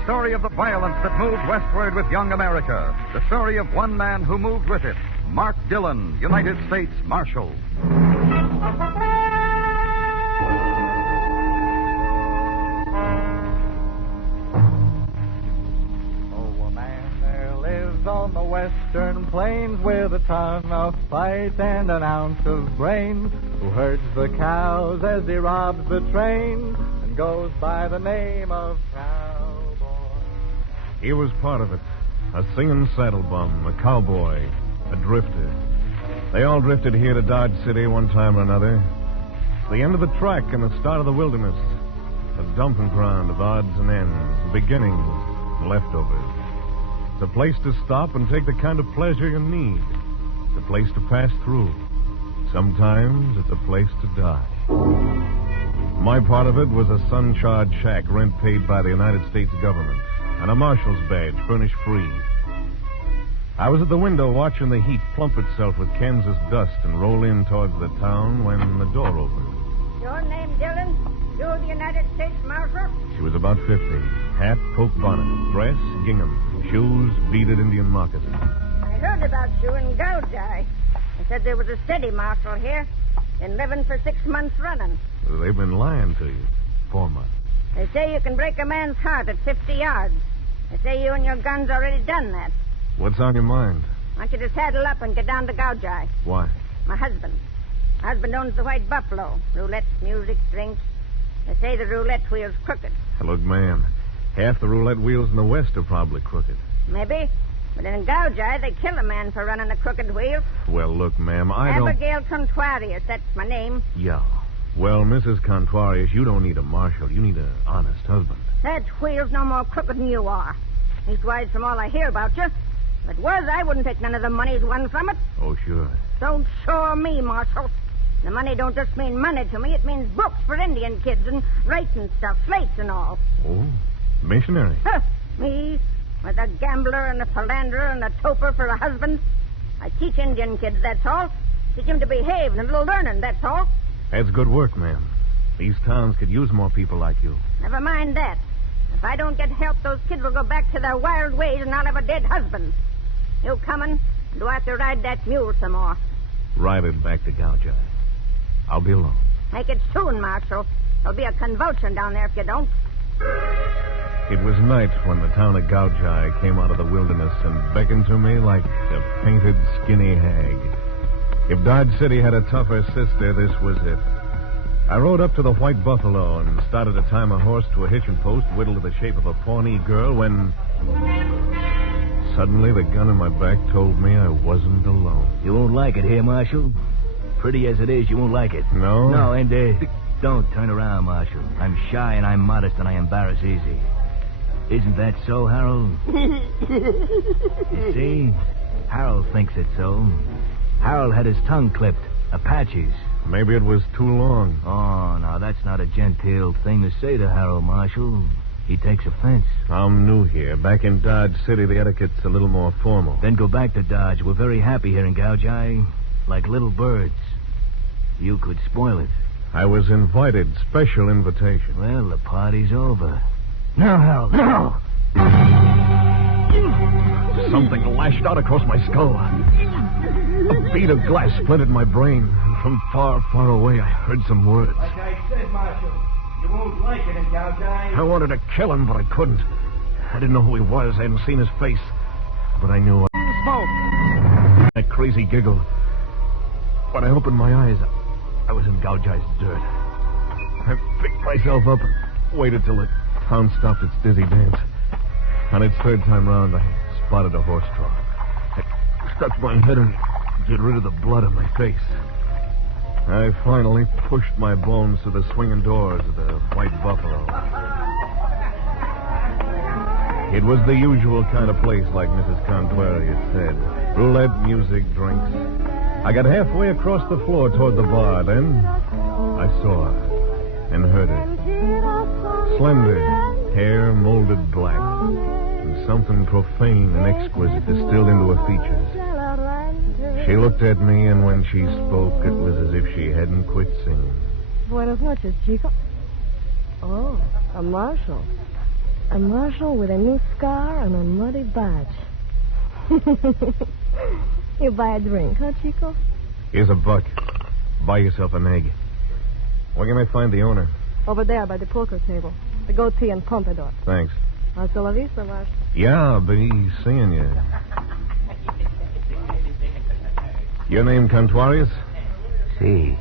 The story of the violence that moved westward with young America. The story of one man who moved with it. Mark Dillon, United States Marshal. On the western plains with a ton of fight and an ounce of brains, who herds the cows as he robs the train and goes by the name of Cowboy. He was part of it. A singing saddle bum, a cowboy, a drifter. They all drifted here to Dodge City one time or another. It's the end of the track and the start of the wilderness. A dumping ground of odds and ends, beginnings, leftovers. It's a place to stop and take the kind of pleasure you need. It's a place to pass through. Sometimes it's a place to die. My part of it was a sun-charred shack, rent paid by the United States government, and a marshal's badge furnished free. I was at the window watching the heat plump itself with Kansas dust and roll in towards the town when the door opened. Your name, Dillon? You're the United States Marshal? She was about 50. Hat, poke bonnet, dress, gingham, shoes, beaded Indian moccasins. I heard about you in Gouge. They said there was a steady marshal here. Been living for 6 months running. They've been lying to you. 4 months. They say you can break a man's heart at 50 yards. They say you and your gun's already done that. What's on your mind? I want you to saddle up and get down to Gouge. Why? My husband. My husband owns the White Buffalo. Roulette, music, drinks. They say the roulette wheel's crooked. Look, ma'am, half the roulette wheels in the West are probably crooked. Maybe. But in Gouge, they kill a man for running a crooked wheel. Well, look, ma'am, Abigail Contrarius, that's my name. Yeah. Well, Mrs. Contrarius, you don't need a marshal. You need an honest husband. That wheel's no more crooked than you are. Leastwise, from all I hear about you. If it was, I wouldn't take none of the money's won from it. Oh, sure. Don't shore me, Marshal. The money don't just mean money to me. It means books for Indian kids and writing stuff, slates and all. Oh, missionary. Huh, me, with a gambler and a philanderer and a toper for a husband. I teach Indian kids, that's all. Teach them to behave and a little learning, that's all. That's good work, ma'am. These towns could use more people like you. Never mind that. If I don't get help, those kids will go back to their wild ways and I'll have a dead husband. You coming? Do I have to ride that mule some more? Ride it back to Gouge. I'll be along. Make it soon, Marshal. There'll be a convulsion down there if you don't. It was night when the town of Gouge came out of the wilderness and beckoned to me like a painted, skinny hag. If Dodge City had a tougher sister, this was it. I rode up to the White Buffalo and started to tie my horse to a hitching post whittled to the shape of a Pawnee girl when... Suddenly, the gun in my back told me I wasn't alone. You won't like it here, Marshal. Pretty as it is, you won't like it. No? No, and don't turn around, Marshal. I'm shy and I'm modest and I embarrass easy. Isn't that so, Harold? You see? Harold thinks it's so. Harold had his tongue clipped. Apaches. Maybe it was too long. Oh, now that's not a genteel thing to say to Harold, Marshal. He takes offense. I'm new here. Back in Dodge City, the etiquette's a little more formal. Then go back to Dodge. We're very happy here in Gouge. Like little birds. You could spoil it. I was invited. Special invitation. Well, the party's over. Now, Harold, now! Something lashed out across my skull. A bead of glass splintered my brain. From far, far away, I heard some words. Like I said, Marshal, you won't like it in Gouge. I wanted to kill him, but I couldn't. I didn't know who he was. I hadn't seen his face. But I knew Smoke. That crazy giggle. When I opened my eyes, I was in Gouge's dirt. I picked myself up and waited till the town stopped its dizzy dance. On its third time round, I spotted a horse trough. I stuck my head in to get rid of the blood on my face. I finally pushed my bones through the swinging doors of the White Buffalo. It was the usual kind of place, like Mrs. Contrarius said. Roulette, music, drinks. I got halfway across the floor toward the bar. Then I saw her and heard her. Slender, hair molded black, and something profane and exquisite distilled into her features. She looked at me, and when she spoke, it was as if she hadn't quit singing. Buenas noches, chico. Oh, a marshal. A marshal with a new scar and a muddy badge. You buy a drink, huh, Chico? Here's $1. Buy yourself an egg. Where can I find the owner? Over there by the poker table. The goatee and pompadour. Thanks. Hasta la vista, Marshal. Yeah, I'll be seeing you. Your name, Contuarius? Si.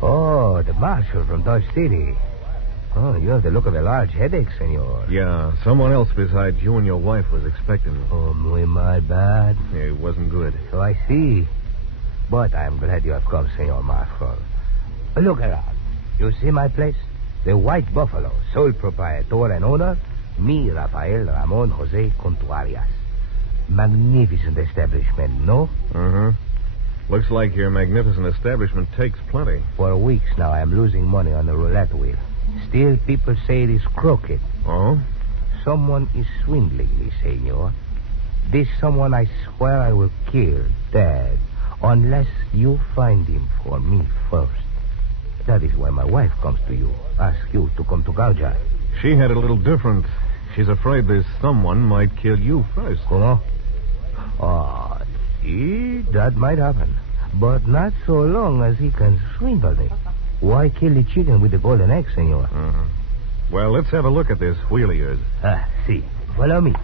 Oh, the marshal from Dodge City. Oh, you have the look of a large headache, senor. Yeah, someone else besides you and your wife was expecting me. Oh, muy mal bad. It wasn't good. So I see. But I'm glad you have come, senor marshal. Look around. You see my place? The White Buffalo, sole proprietor and owner, me, Rafael Ramon Jose Contuarias. Magnificent establishment, no? Uh-huh. Looks like your magnificent establishment takes plenty. For weeks now, I'm losing money on the roulette wheel. Still, people say it is crooked. Oh? Someone is swindling me, senor. This someone I swear I will kill, dead, unless you find him for me first. That is why my wife comes to you, ask you to come to Gouge. She had it a little different. She's afraid this someone might kill you first. Como? Oh, that might happen. But not so long as he can swindle me. Why kill the chicken with the golden egg, senor? Uh-huh. Well, let's have a look at this wheel of yours. See. Follow me.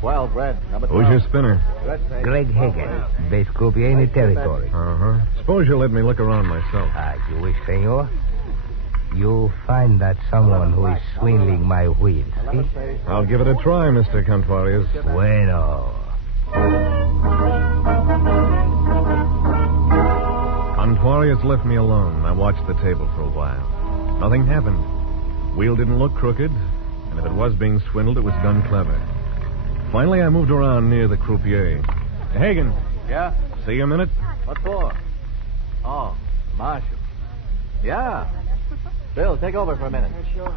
12, red. Number 12. Who's your spinner? Greg Hagen, best croupier in the territory. Uh-huh. Suppose you'll let me look around myself. As you wish, senor. You find that someone who is swindling my wheels, see? I'll give it a try, Mr. Contuarius. Bueno. Contuarius left me alone. I watched the table for a while. Nothing happened. Wheel didn't look crooked, and if it was being swindled, it was done clever. Finally, I moved around near the croupier. Hagen. Yeah? See you a minute? What for? Oh, Marshal. Yeah. Bill, take over for a minute. Sure.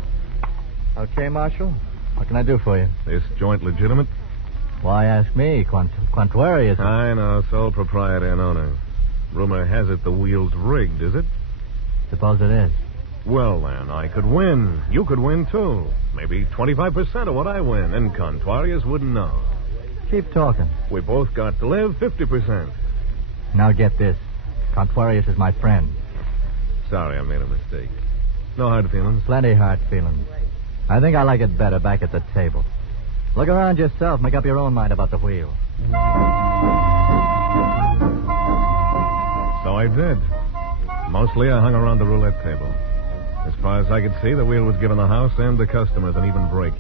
Okay, Marshal. What can I do for you? This joint legitimate? Why ask me? Contuarius. I know, sole proprietor and owner. Rumor has it the wheel's rigged, is it? Suppose it is. Well, then, I could win. You could win, too. Maybe 25% of what I win, and Contuarius wouldn't know. Keep talking. We both got to live 50%. Now get this. Contuarius is my friend. Sorry, I made a mistake. No hard feelings. Plenty hard feelings. I think I like it better back at the table. Look around yourself. Make up your own mind about the wheel. So I did. Mostly I hung around the roulette table. As far as I could see, the wheel was giving the house and the customers an even break.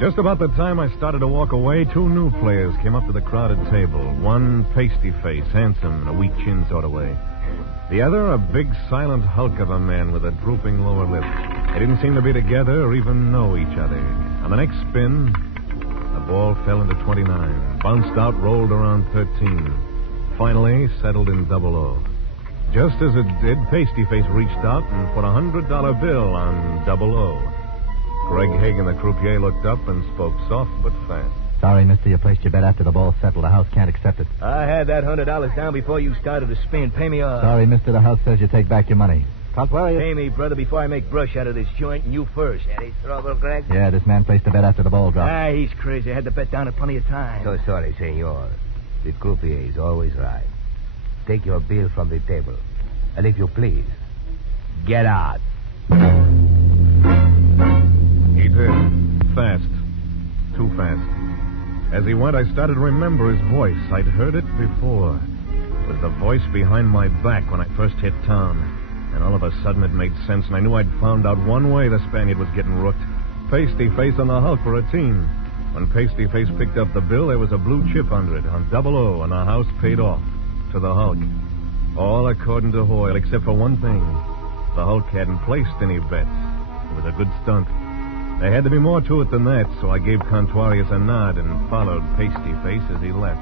Just about the time I started to walk away, 2 new players came up to the crowded table. One pasty face, handsome, and a weak chin sort of way. The other, a big, silent hulk of a man with a drooping lower lip. They didn't seem to be together or even know each other. On the next spin, the ball fell into 29, bounced out, rolled around 13. Finally, settled in 00. Just as it did, Pasty Face reached out and put a $100 bill on 00. Greg Hagen, the croupier, looked up and spoke soft but fast. Sorry, mister, you placed your bet after the ball settled. The house can't accept it. I had that $100 down before you started to spin. Pay me off. Sorry, mister, the house says you take back your money. Contuarius. Pay me, brother, before I make brush out of this joint, and you first. Any trouble, Greg? Yeah, this man placed a bet after the ball dropped. He's crazy. I had the bet down at plenty of time. So sorry, senor. The croupier is always right. Take your bill from the table. And if you please, get out. He did. Fast. Too fast. As he went, I started to remember his voice. I'd heard it before. It was the voice behind my back when I first hit town. And all of a sudden it made sense, and I knew I'd found out one way the Spaniard was getting rooked. Pasty Face on the Hulk for a team. When Pasty Face picked up the bill, there was a blue chip under it on 00, and the house paid off to the Hulk. All according to Hoyle, except for one thing. The Hulk hadn't placed any bets. It was a good stunt. There had to be more to it than that, so I gave Contuarius a nod and followed Pasty Face as he left.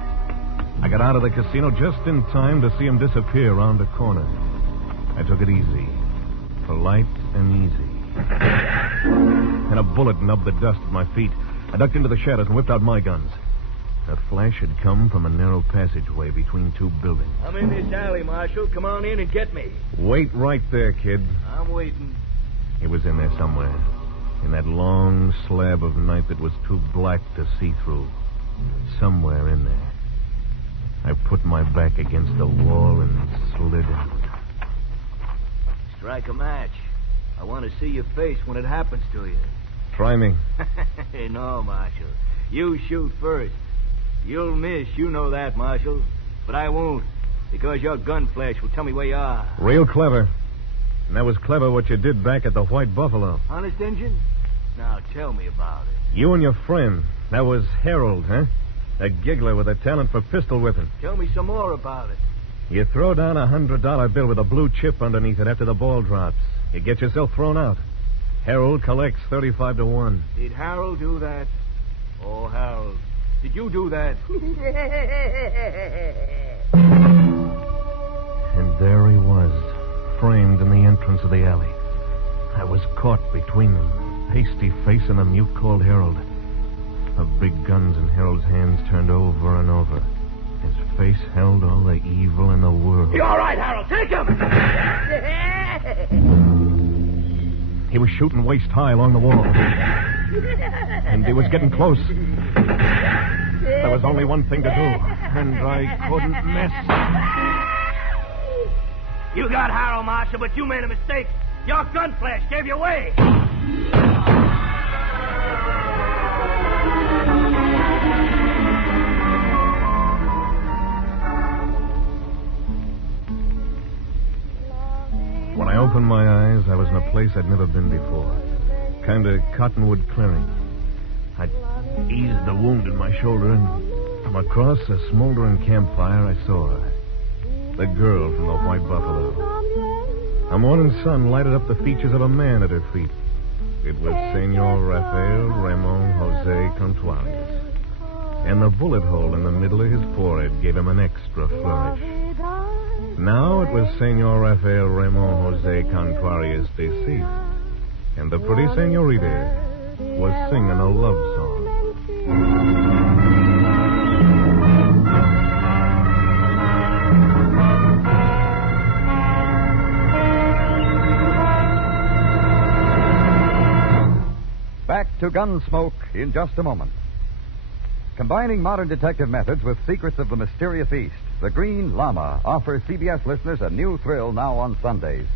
I got out of the casino just in time to see him disappear around a corner. I took it easy. Polite and easy. And a bullet nubbed the dust at my feet. I ducked into the shadows and whipped out my guns. The flash had come from a narrow passageway between two buildings. I'm in this alley, Marshal. Come on in and get me. Wait right there, kid. I'm waiting. He was in there somewhere. In that long slab of night that was too black to see through. Somewhere in there. I put my back against the wall and slid out. Strike a match. I want to see your face when it happens to you. Try me. No, Marshal. You shoot first. You'll miss, you know that, Marshal. But I won't, because your gun flash will tell me where you are. Real clever. And that was clever what you did back at the White Buffalo. Honest, Injun? Now tell me about it. You and your friend. That was Harold, huh? A giggler with a talent for pistol whipping. Tell me some more about it. You throw down a $100 bill with a blue chip underneath it after the ball drops. You get yourself thrown out. Harold collects 35 to 1. Did Harold do that? Oh, Harold, did you do that? And there he was, framed in the entrance of the alley. I was caught between them, pasty face and the mute called Harold. The big guns in Harold's hands turned over and over. His face held all the evil in the world. You're all right, Harold. Take him! He was shooting waist high along the wall. And he was getting close. There was only one thing to do, and I couldn't miss. You got Harold, Marshal, but you made a mistake. Your gun flash gave you away. When I opened my eyes, I was in a place I'd never been before. Kind of cottonwood clearing. I'd eased the wound in my shoulder, and from across a smoldering campfire, I saw her. The girl from the White Buffalo. A morning sun lighted up the features of a man at her feet. It was Senor Rafael Ramon Jose Contuarius. And the bullet hole in the middle of his forehead gave him an extra flourish. Now it was Senor Rafael Ramon Jose Contuarius deceased. And the pretty senorita was singing a love song. Back to Gunsmoke in just a moment. Combining modern detective methods with secrets of the mysterious East, the Green Llama offers CBS listeners a new thrill now on Sundays.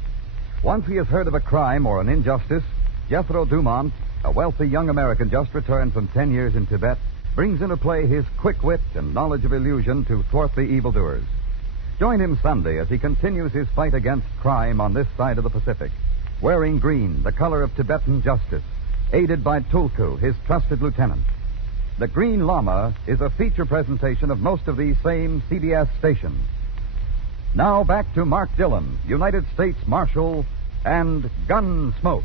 Once he has heard of a crime or an injustice, Jethro Dumont, a wealthy young American just returned from 10 years in Tibet, brings into play his quick wit and knowledge of illusion to thwart the evildoers. Join him Sunday as he continues his fight against crime on this side of the Pacific, wearing green, the color of Tibetan justice, aided by Tulku, his trusted lieutenant. The Green Llama is a feature presentation of most of these same CBS stations. Now back to Mark Dillon, United States Marshal, and Gunsmoke.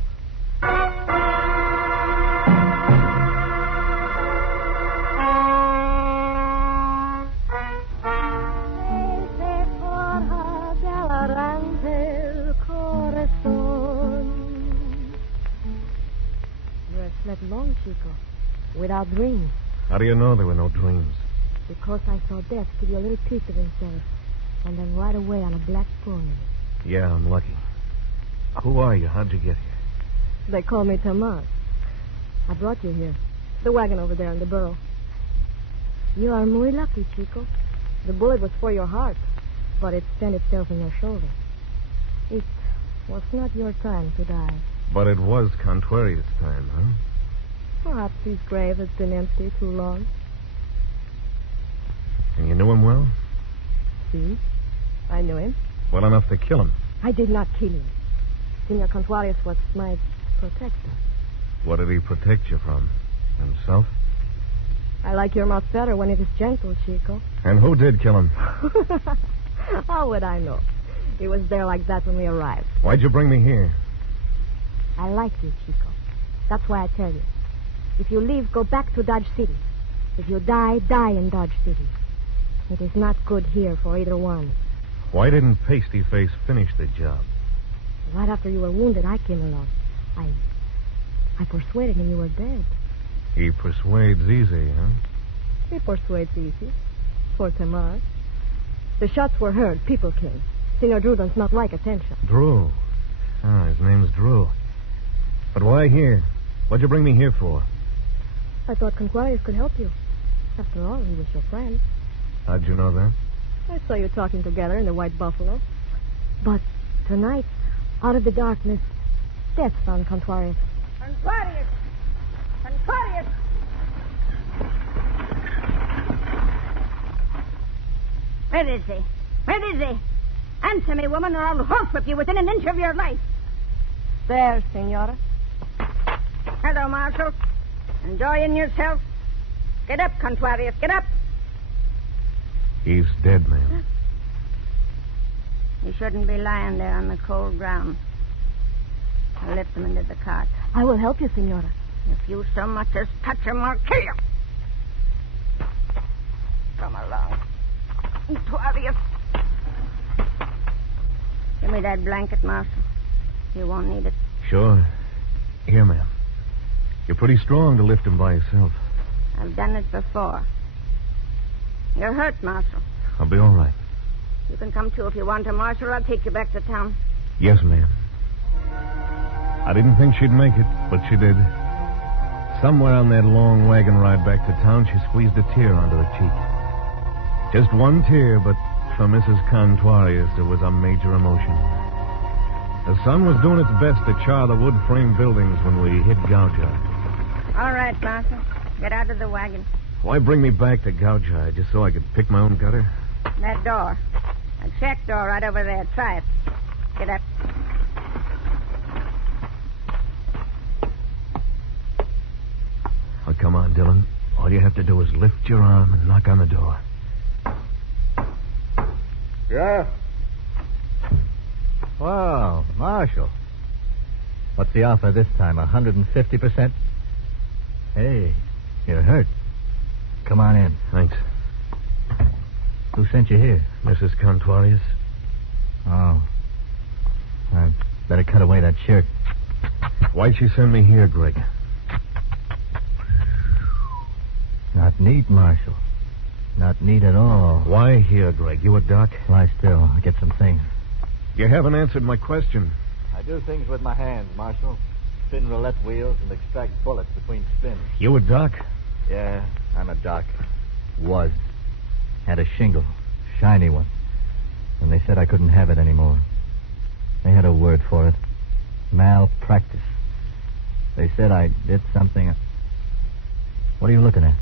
You have slept long, Chico, without dreams. How do you know there were no dreams? Because I saw Death give you a little piece of himself, and then right away on a black pony. Yeah, I'm lucky. Who are you? How'd you get here? They call me Tomas. I brought you here. The wagon over there in the burrow. You are muy lucky, Chico. The bullet was for your heart, but it spent itself in your shoulder. It was not your time to die. But it was Contuarius' time, huh? Perhaps his grave has been empty too long. And you knew him well? See? I knew him. Well enough to kill him. I did not kill him. Senor Contuarius was my protector. What did he protect you from? Himself? I like your mouth better when it is gentle, Chico. And who did kill him? How would I know? He was there like that when we arrived. Why'd you bring me here? I like you, Chico. That's why I tell you. If you leave, go back to Dodge City. If you die, die in Dodge City. It is not good here for either one. Why didn't Pasty Face finish the job? Right after you were wounded, I came along. I persuaded him you were dead. He persuades easy, huh? He persuades easy. For Tamar. The shots were heard. People killed. Senor Drew does not like attention. Drew. Ah, his name's Drew. But why here? What'd you bring me here for? I thought Conquarius could help you. After all, he was your friend. How'd you know that? I saw you talking together in the White Buffalo. But tonight, out of the darkness, death found Conquarius. Conquarius! Conquarius! Where is he? Where is he? Answer me, woman, or I'll horsewhip you within an inch of your life. There, Senora. Hello, Marshal. Enjoying yourself? Get up, Conquarius, get up. He's dead, ma'am. You shouldn't be lying there on the cold ground. I'll lift him into the cart. I will help you, Senora. If you so much as touch him, I'll kill you. Come along. Conquarius. Give me that blanket, Marshal. You won't need it. Sure. Here, ma'am. You're pretty strong to lift him by yourself. I've done it before. You're hurt, Marshal. I'll be all right. You can come too if you want to, Marshal. I'll take you back to town. Yes, ma'am. I didn't think she'd make it, but she did. Somewhere on that long wagon ride back to town, she squeezed a tear onto her cheek. Just one tear, but for Mrs. Conquarius, it was a major emotion. The sun was doing its best to char the wood frame buildings when we hit Gouge. All right, Marshal. Get out of the wagon. Why bring me back to Gouge just so I could pick my own gutter? That door. That shack door right over there. Try it. Get up. Oh, come on, Dillon. All you have to do is lift your arm and knock on the door. Yeah? Wow, Marshal. What's the offer this time? 150%? Hey, you're hurt. Come on in. Thanks. Who sent you here? Mrs. Conquarius? Oh. I better cut away that shirt. Why'd she send me here, Greg? Not neat, Marshal. Not neat at all. Why here, Greg? You a doc? Lie still. I'll get some things. You haven't answered my question. I do things with my hands, Marshal. Spin roulette wheels and extract bullets between spins. You a doc? Yeah, I'm a doc. Was. Had a shingle. Shiny one. And they said I couldn't have it anymore. They had a word for it. Malpractice. They said I did something. What are you looking at?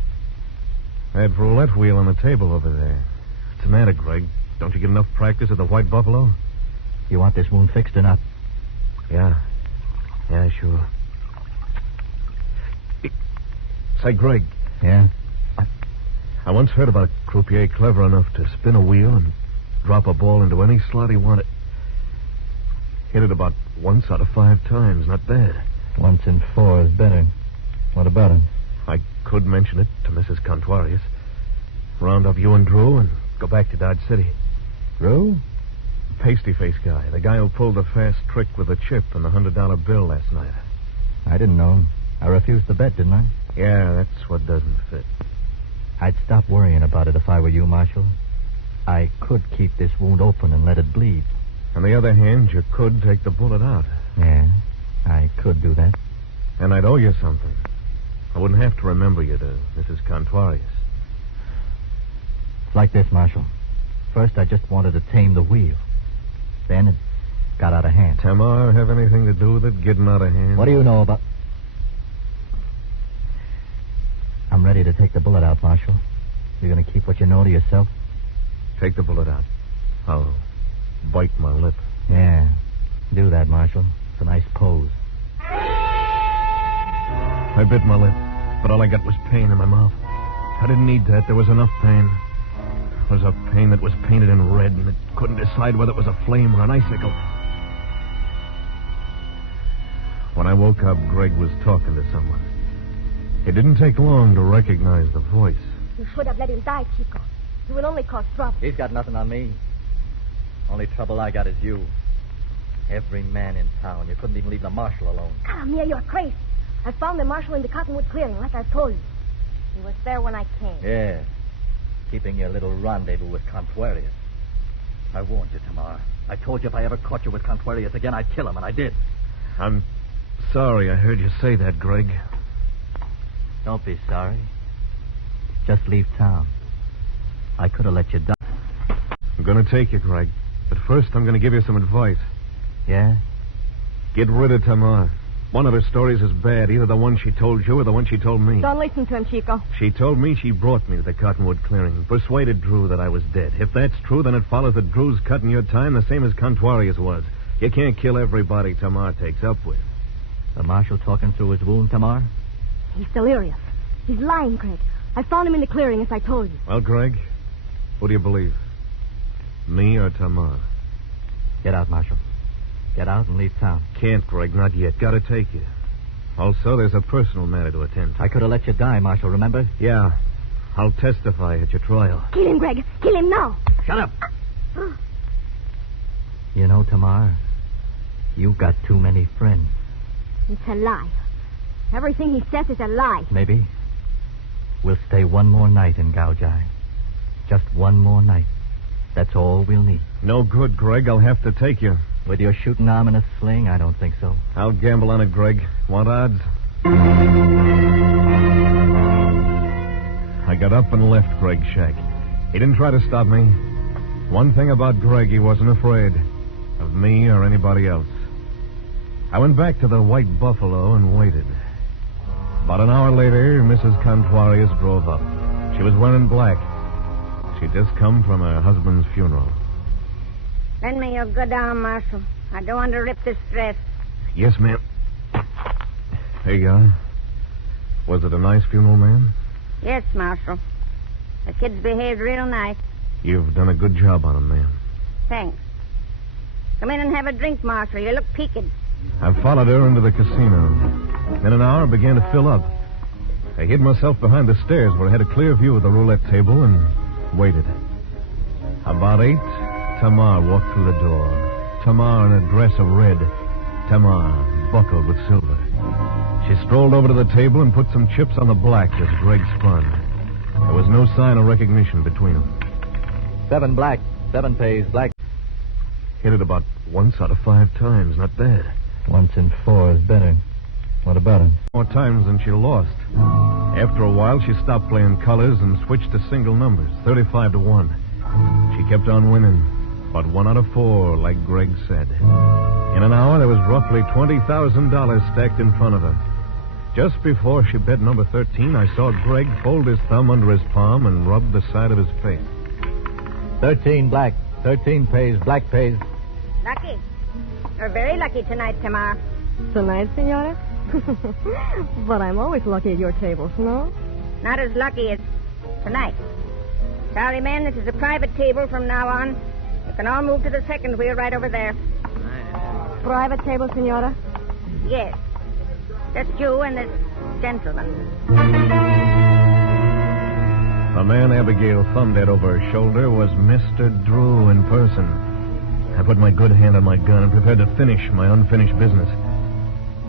That roulette wheel on the table over there. What's the matter, Greg? Don't you get enough practice at the White Buffalo? You want this wound fixed or not? Yeah. Yeah, sure. Say, Greg. Yeah? I once heard about a croupier clever enough to spin a wheel and drop a ball into any slot he wanted. Hit it about once out of 5 times. Not bad. Once in 4 is better. What about him? I could mention it to Mrs. Conquarius. Round up you and Drew and go back to Dodge City. Drew? Pasty-face guy. The guy who pulled the fast trick with the chip and the $100 bill last night. I didn't know him. I refused the bet, didn't I? Yeah, that's what doesn't fit. I'd stop worrying about it if I were you, Marshal. I could keep this wound open and let it bleed. On the other hand, you could take the bullet out. Yeah, I could do that. And I'd owe you something. I wouldn't have to remember you to Mrs. Conquarius. It's like this, Marshal. First, I just wanted to tame the wheel. Then it got out of hand. Tamar have anything to do with it getting out of hand? What do you know about... I'm ready to take the bullet out, Marshal. You're going to keep what you know to yourself? Take the bullet out. I'll bite my lip. Yeah. Do that, Marshal. It's a nice pose. I bit my lip, but all I got was pain in my mouth. I didn't need that. There was enough pain. It was a pain that was painted in red, and it couldn't decide whether it was a flame or an icicle. When I woke up, Greg was talking to someone. It didn't take long to recognize the voice. You should have let him die, Chico. You will only cause trouble. He's got nothing on me. Only trouble I got is you. Every man in town. You couldn't even leave the marshal alone. Ah, Mia, you're crazy. I found the marshal in the cottonwood clearing, like I told you. He was there when I came. Yeah. Keeping your little rendezvous with Contuarius. I warned you, Tamar. I told you if I ever caught you with Contuarius again, I'd kill him, and I did. I'm sorry I heard you say that, Greg. Don't be sorry. Just leave town. I could have let you die. I'm going to take you, Greg. But first, I'm going to give you some advice. Yeah? Get rid of Tamar. One of her stories is bad, either the one she told you or the one she told me. Don't listen to him, Chico. She told me she brought me to the Cottonwood clearing, persuaded Drew that I was dead. If that's true, then it follows that Drew's cutting your time the same as Contuarius was. You can't kill everybody Tamar takes up with. The marshal talking through his wound, Tamar? He's delirious. He's lying, Greg. I found him in the clearing, as I told you. Well, Greg, who do you believe? Me or Tamar? Get out, Marshal. Get out and leave town. Can't, Greg, not yet. Gotta take you. Also, there's a personal matter to attend to. I could have let you die, Marshal, remember? Yeah. I'll testify at your trial. Kill him, Greg. Kill him now. Shut up. You know, Tamar, you've got too many friends. It's a lie. Everything he says is a lie. Maybe we'll stay one more night in Gouge. Just one more night. That's all we'll need. No good, Greg. I'll have to take you. With your shooting arm and a sling, I don't think so. I'll gamble on it, Greg. Want odds? I got up and left Greg's shack. He didn't try to stop me. One thing about Greg, he wasn't afraid of me or anybody else. I went back to the White Buffalo and waited. About an hour later, Mrs. Contuarius drove up. She was wearing black. She'd just come from her husband's funeral. Lend me your good arm, Marshal. I don't want to rip this dress. Yes, ma'am. There you are. Was it a nice funeral, ma'am? Yes, Marshal. The kids behaved real nice. You've done a good job on them, ma'am. Thanks. Come in and have a drink, Marshal. You look peaked. I followed her into the casino. In an hour, it began to fill up. I hid myself behind the stairs where I had a clear view of the roulette table and waited. About 8, Tamar walked through the door. Tamar in a dress of red. Tamar buckled with silver. She strolled over to the table and put some chips on the black as Greg spun. There was no sign of recognition between them. 7 black, 7 pays, black. Hit it about once out of 5 times. Not bad. Once in 4 is better. What about it? More times than she lost. After a while, she stopped playing colors and switched to single numbers, 35 to 1. She kept on winning, but 1 out of 4, like Greg said. In an hour, there was roughly $20,000 stacked in front of her. Just before she bet number 13, I saw Greg fold his thumb under his palm and rub the side of his face. 13 black, 13 pays, black pays. Lucky. You're very lucky tonight, Tamar. Tonight, Senora? But I'm always lucky at your tables, no? Not as lucky as tonight. Sorry, men, this is a private table from now on. You can all move to the second wheel right over there. Private table, Senora? Yes. Just you and this gentleman. The man Abigail thumbed at over her shoulder was Mr. Drew in person. I put my good hand on my gun and prepared to finish my unfinished business.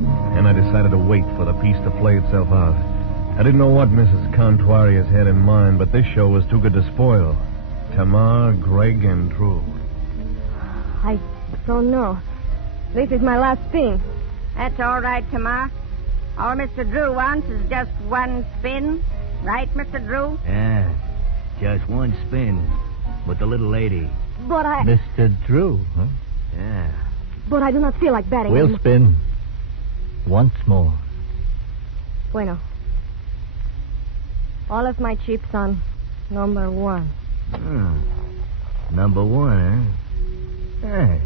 And I decided to wait for the piece to play itself out. I didn't know what Mrs. Contuarius had in mind, but this show was too good to spoil. Tamar, Greg, and Drew. I don't know. This is my last spin. That's all right, Tamar. All Mr. Drew wants is just one spin. Right, Mr. Drew? Yeah, just one spin with the little lady. But I... Mr. Drew, huh? Yeah. But I do not feel like betting. We'll spin once more. Bueno. All of my chips on number 1. Number 1, huh? Hey.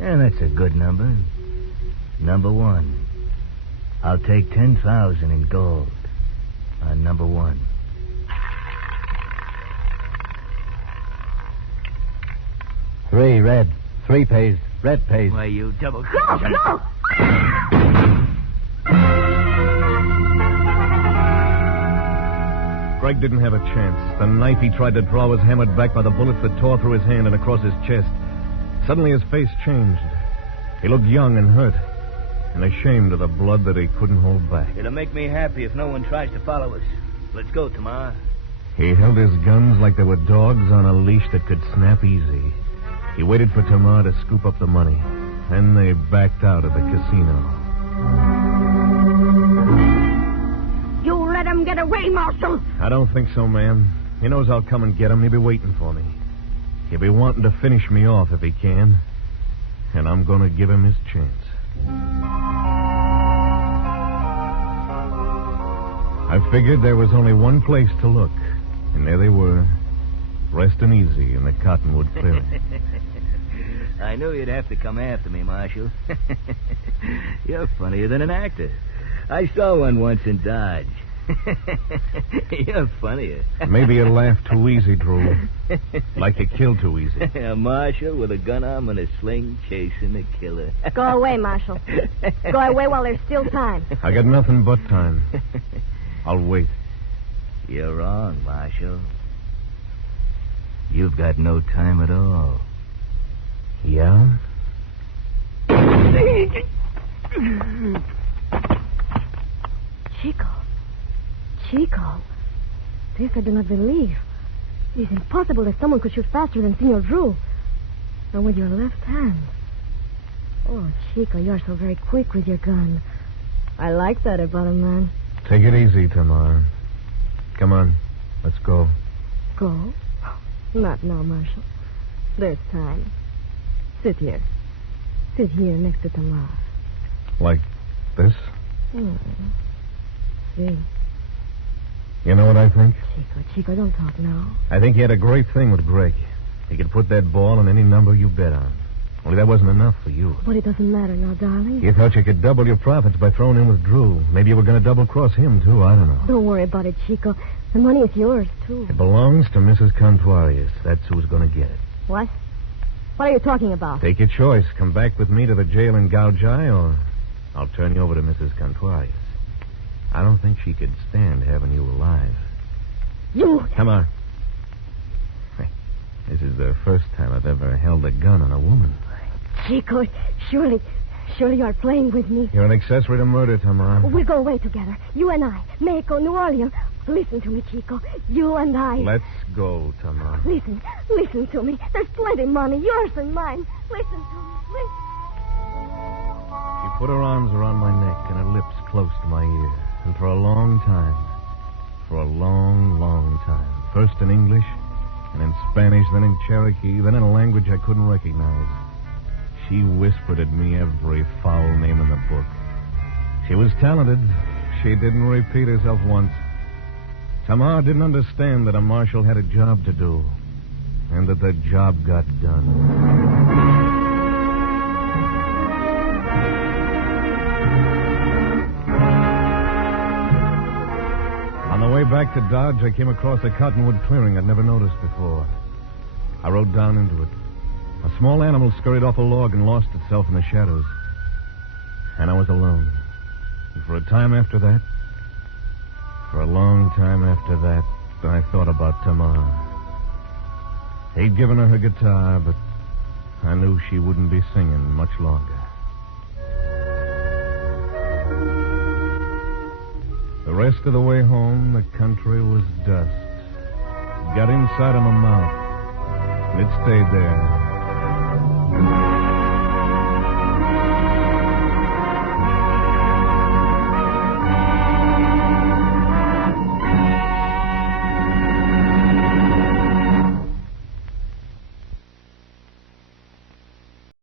Yeah, that's a good number. Number 1. I'll take 10,000 in gold on number 1. Three red. 3 pays. Red pays. Why, you double... Go! Greg didn't have a chance. The knife he tried to draw was hammered back by the bullets that tore through his hand and across his chest. Suddenly his face changed. He looked young and hurt, and ashamed of the blood that he couldn't hold back. It'll make me happy if no one tries to follow us. Let's go, Tamar. He held his guns like they were dogs on a leash that could snap easy. He waited for Tamar to scoop up the money. Then they backed out of the casino. You let him get away, Marshal. I don't think so, ma'am. He knows I'll come and get him. He'll be waiting for me. He'll be wanting to finish me off if he can. And I'm going to give him his chance. I figured there was only one place to look. And there they were, resting easy in the cottonwood clearing. I knew you'd have to come after me, Marshal. You're funnier than an actor. I saw one once in Dodge. You're funnier. Maybe you laugh too easy, Drew. Like you kill too easy. A marshal with a gun arm and a sling chasing a killer. Go away, Marshal. Go away while there's still time. I got nothing but time. I'll wait. You're wrong, Marshal. You've got no time at all. Yeah? Chico. This I do not believe. It is impossible that someone could shoot faster than Senor Drew. And with your left hand. Oh, Chico, you are so very quick with your gun. I like that about a man. Take it easy, Tamar. Come on. Let's go. Go? Not now, Marshal. There's time. Sit here. Sit here next to Tamar. Like this? See. You know what I think? Chico, don't talk now. I think he had a great thing with Greg. He could put that ball on any number you bet on. Only that wasn't enough for you. But it doesn't matter now, darling. You thought you could double your profits by throwing in with Drew. Maybe you were going to double-cross him, too. I don't know. Don't worry about it, Chico. The money is yours, too. It belongs to Mrs. Contuarius. That's who's going to get it. What? What are you talking about? Take your choice. Come back with me to the jail in Gouge, or I'll turn you over to Mrs. Contuarius. I don't think she could stand having you alive. You... Come on. Hey, this is the first time I've ever held a gun on a woman. Chico, surely you are playing with me. You're an accessory to murder, Tamar. We'll go away together. You and I. Mexico, New Orleans. Listen to me, Chico. You and I. Let's go, Tamar. Listen to me. There's plenty of money, yours and mine. Listen to me. Listen. She put her arms around my neck and her lips close to my ear. And for a long time, first in English, and in Spanish, then in Cherokee, then in a language I couldn't recognize, she whispered at me every foul name in the book. She was talented. She didn't repeat herself once. Tamar didn't understand that a marshal had a job to do, and that the job got done. On the way back to Dodge, I came across a cottonwood clearing I'd never noticed before. I rode down into it. A small animal scurried off a log and lost itself in the shadows. And I was alone. And for a long time after that, I thought about Tamar. He'd given her guitar, but I knew she wouldn't be singing much longer. The rest of the way home, the country was dust. It got inside of my mouth, and it stayed there.